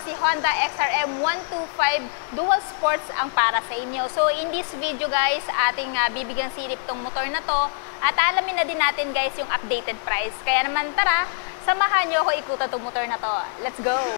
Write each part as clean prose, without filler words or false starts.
si Honda XRM 125 Dual Sports ang para sa inyo. So in this video guys, ating bibigyan silip tong motor na to at alamin na din natin guys yung updated price. Kaya naman tara, samahan nyo ako ikutan tong motor na to. Let's go!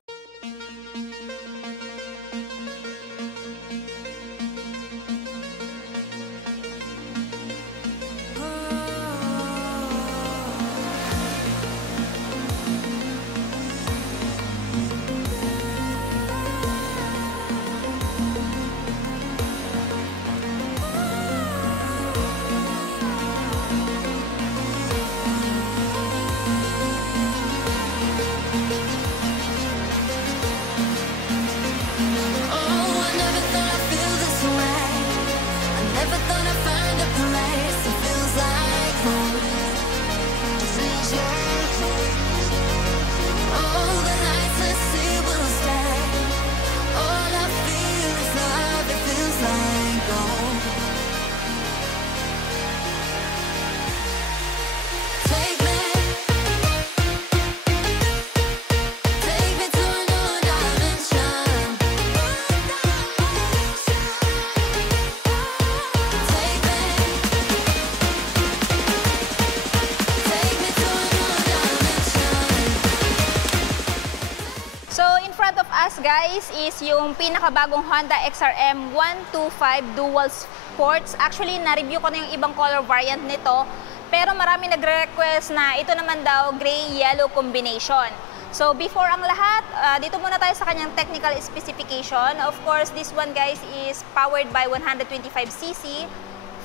Guys, is yung pinakabagong Honda XRM 125 Dual Sports. Actually, na-review ko na yung ibang color variant nito, pero marami nagre-request na ito naman daw gray-yellow combination. So, before ang lahat, dito muna tayo sa kanyang technical specification. Of course, this one guys is powered by 125cc,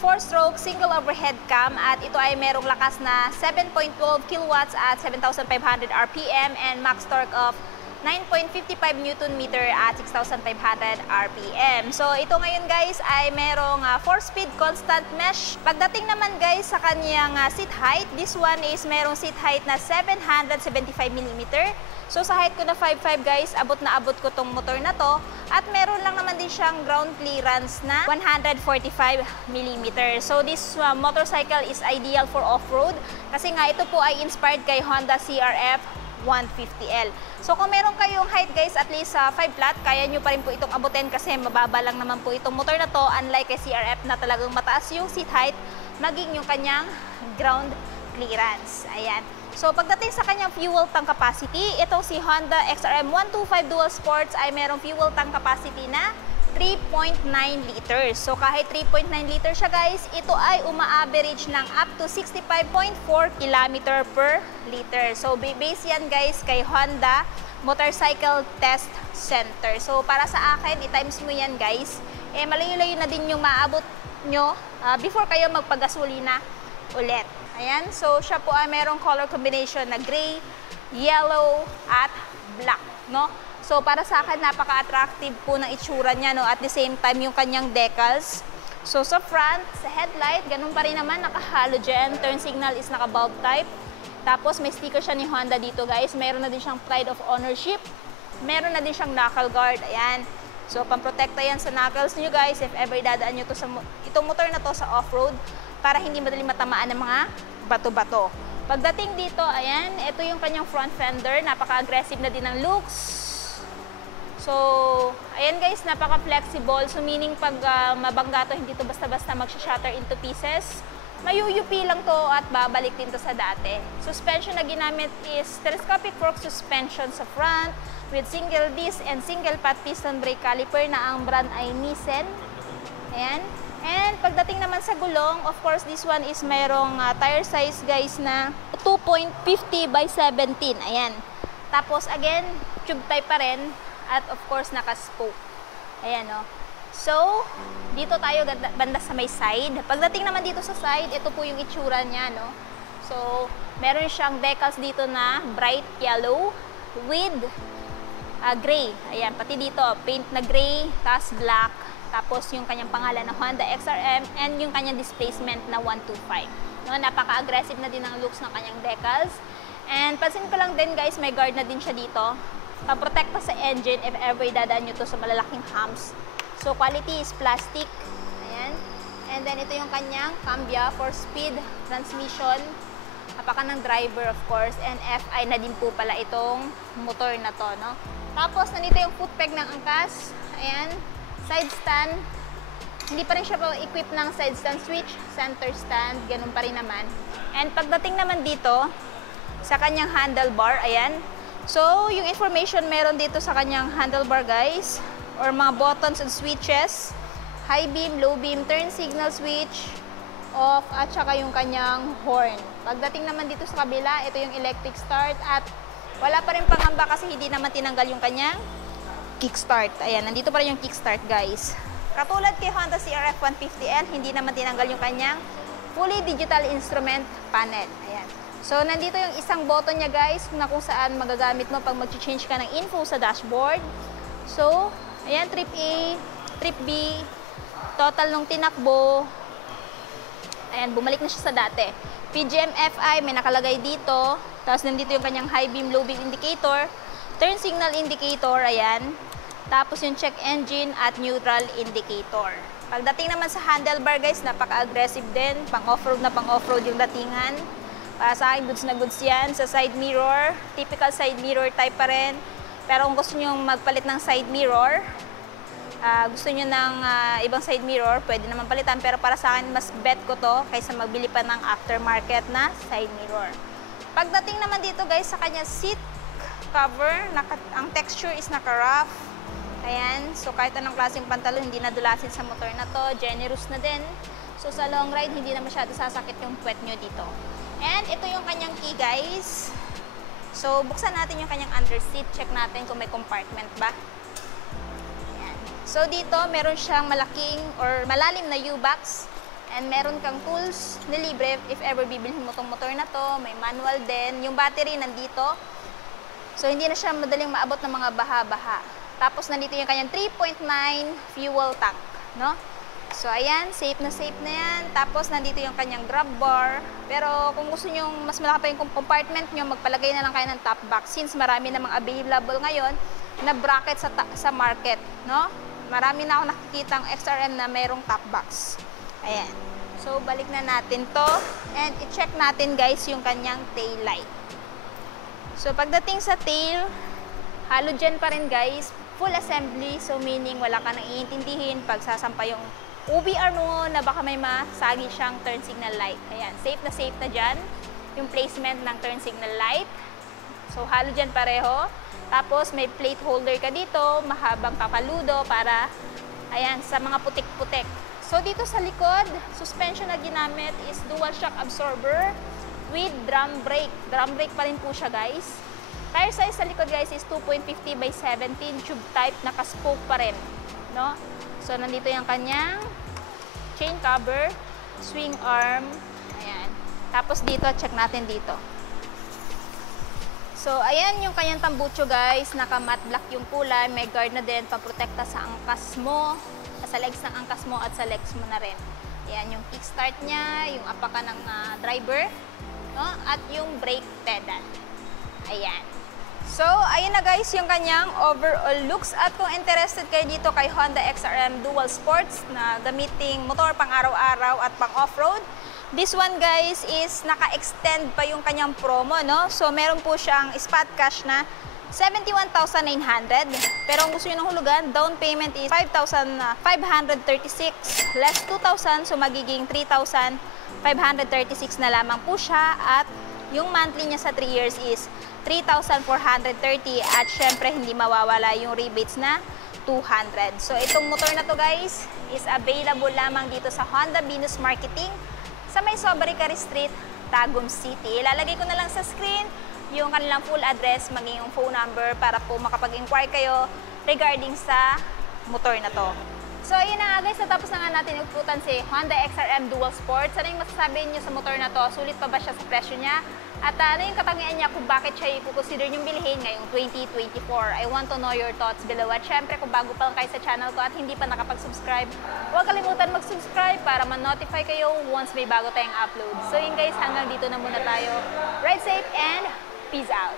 4-stroke single overhead cam, at ito ay merong lakas na 7.12 kilowatts at 7,500 RPM and max torque of 9.55 Nm at 6,500 RPM. So, ito ngayon guys ay merong 4-speed constant mesh. Pagdating naman guys sa kanyang seat height, this one is merong seat height na 775 mm. So, sa height ko na 5'5 guys, abot na abot ko tong motor na to. At meron lang naman din siyang ground clearance na 145 mm. So, this motorcycle is ideal for off-road kasi nga ito po ay inspired kay Honda CRF 150L. So kung meron kayong height guys at least 5 flat, kaya nyo pa rin po itong abutin kasi mababa lang naman po itong motor na to, unlike kay CRF na talagang mataas yung seat height, maging yung kanyang ground clearance. Ayan. So pagdating sa kanyang fuel tank capacity, itong si Honda XRM 125 Dual Sports ay merong fuel tank capacity na 3.9 liters. So kahit 3.9 liters siya guys, ito ay uma-average ng up to 65.4 km per liter. So base yan guys kay Honda Motorcycle Test Center. So para sa akin, i-times mo yan guys. Malayo-layo na din yung maabot nyo before kayo magpagasolina ulit. Ayan, so siya po ay merong color combination na gray, yellow, at black, no? So, para sa akin, napaka-attractive po ng itsura niya, no? At the same time, yung kanyang decals. So, sa front, sa headlight, ganun pa rin naman, naka-halogen. Turn signal is naka-bulb type. Tapos, may sticker siya ni Honda dito, guys. Meron na din siyang pride of ownership. Meron na din siyang knuckle guard. Ayan. So, pamprotekta yan sa knuckles niyo, guys, if ever dadaan nyo to sa, itong motor na to sa off-road para hindi madali matamaan ng mga bato-bato. Pagdating dito, ayan, ito yung kanyang front fender. Napaka-aggressive na din ng looks. So, ayan guys, napaka-flexible. So, meaning pag mabangga to, hindi to basta-basta mag-shatter into pieces. Mayuyupi lang to at babalik din to sa dati. Suspension na ginamit is telescopic fork suspension sa front with single disc and single pot piston brake caliper na ang brand ay Nissan. Ayan. And pagdating naman sa gulong, of course, this one is mayroong tire size guys na 2.50 by 17. Ayan. Tapos, again, tube type pa rin. At of course, naka-spoke. Ayan, no? So, dito tayo banda sa may side. Pagdating naman dito sa side, ito po yung itsura niya, no? So, meron siyang decals dito na bright yellow with gray. Ayan, pati dito, paint na gray, tas black. Tapos yung kanyang pangalan na Honda XRM and yung kanyang displacement na 125. No, napaka-aggressive na din ang looks ng kanyang decals. And pansin ko lang din guys, may guard na din siya dito. Paprotekta sa engine if ever dadaan nyo to sa malalaking humps. So, quality is plastic. Ayan. And then, ito yung kanyang cambia for speed transmission. Napaka ng driver, of course. And FI na din po pala itong motor na to, no? Tapos, nandito yung foot peg ng angkas. Ayan. Side stand. Hindi pa rin siya equip ng side stand switch. Center stand. Ganun pa rin naman. And pagdating naman dito, sa kanyang handlebar, ayan. So, yung information meron dito sa kanyang handlebar, guys. Or mga buttons and switches. High beam, low beam, turn signal switch, off, at saka yung kanyang horn. Pagdating naman dito sa kabila, ito yung electric start at wala pa rin pangamba kasi hindi naman tinanggal yung kanyang kickstart. Ayan, nandito pa rin yung kickstart, guys. Katulad kay Honda CRF 150L, hindi naman tinanggal yung kanyang fully digital instrument panel. Ayan. So, nandito yung isang button niya, guys, na kung saan magagamit mo pag mag-change ka ng info sa dashboard. So, ayan, trip A, trip B, total nung tinakbo. Ayan, bumalik na siya sa dati. PGM FI, may nakalagay dito. Tapos nandito yung kanyang high beam, low beam indicator. Turn signal indicator, ayan. Tapos yung check engine at neutral indicator. Pagdating naman sa handlebar, guys, napaka-aggressive din. Pang-offroad na pang-offroad yung datingan. Para sa akin, goods na goods yan. Sa side mirror, typical side mirror type pa rin. Pero kung gusto nyo magpalit ng side mirror, gusto nyo ng ibang side mirror, pwede naman palitan. Pero para sa akin, mas bet ko to kaysa magbili pa ng aftermarket na side mirror. Pagdating naman dito, guys, sa kanya seat cover, ang texture is naka-rough. Ayan. So, kahit anong klaseng pantalon, hindi nadulasin sa motor na to. Generous na din. So, sa long ride, hindi na masyado sasakit yung puwet nyo dito. And ito yung kanyang key, guys. So, buksan natin yung kanyang under seat. Check natin kung may compartment ba. Ayan. So, dito, meron siyang malaking or malalim na U-box. And meron kang tools na libre if ever bibilhin mo tong motor na to. May manual din. Yung battery nandito. So, hindi na siya madaling maabot ng mga baha-baha. Tapos, nandito yung kanyang 3.9 fuel tank. No? So, ayan. Safe na yan. Tapos, nandito yung kanyang grab bar. Pero, kung gusto nyo mas malaki pa yung compartment nyo, magpalagay na lang kayo ng top box. Since marami namang available ngayon na bracket sa market. No? Marami na ako nakikita ang XRM na mayroong top box. Ayan. So, balik na natin to. And, i-check natin, guys, yung kanyang tail light. So, pagdating sa tail, halogen pa rin, guys. Full assembly. So, meaning wala ka nang iintindihin pag sasampa yung OBR mo na baka may masagi siyang turn signal light. Ayan. Safe na dyan yung placement ng turn signal light. So, halogen pareho. Tapos, may plate holder ka dito. Mahabang kakaludo para, ayan, sa mga putik-putik. So, dito sa likod, suspension na ginamit is dual shock absorber with drum brake. Drum brake pa rin po siya, guys. Tire size sa likod, guys, is 2.50 by 17 tube type. Naka-spoke pa rin. No? So, nandito yung kanyang chain cover, swing arm. Ayan. Tapos dito, check natin dito. So, ayan yung kanyang tambucho, guys. Naka-matte black yung kulay. May guard na din, paprotekta sa angkas mo. Sa legs ng angkas mo at sa legs mo na rin. Ayan, yung kickstart niya, yung apaka ng driver, no? At yung brake pedal. Ayan. So, ayun na, guys, yung kanyang overall looks. At kung interested kayo dito kay Honda XRM Dual Sports na gamiting motor pang araw-araw at pang off-road, this one, guys, is naka-extend pa yung kanyang promo, no? So, meron po siyang spot cash na 71,900. Pero kung gusto nyo ng hulugan, down payment is 5,536 less 2,000. So, magiging 3,536 na lamang po siya. At yung monthly niya sa 3 years is 3,430. At syempre, hindi mawawala yung rebates na 200. So, itong motor na to, guys, is available lamang dito sa Honda Venus Marketing sa may Sobricari Street, Tagum City. Ilalagay ko na lang sa screen yung kanilang full address, maging yung phone number para po makapag-inquire kayo regarding sa motor na to. So, ayun na nga, guys, natapos na nga natin uputan si Honda XRM Dual Sport. Ano yung masasabi niyo sa motor na to? Sulit pa ba siya sa presyo niya? At ano yung katangian niya kung bakit siya i-consider niyong bilhin ngayong 2024? I want to know your thoughts below. At syempre, kung bago pa lang kayo sa channel ko at hindi pa nakapag-subscribe, huwag kalimutan mag-subscribe para ma-notify kayo once may bago tayong upload. So, yun, guys, hanggang dito na muna tayo. Ride safe and peace out!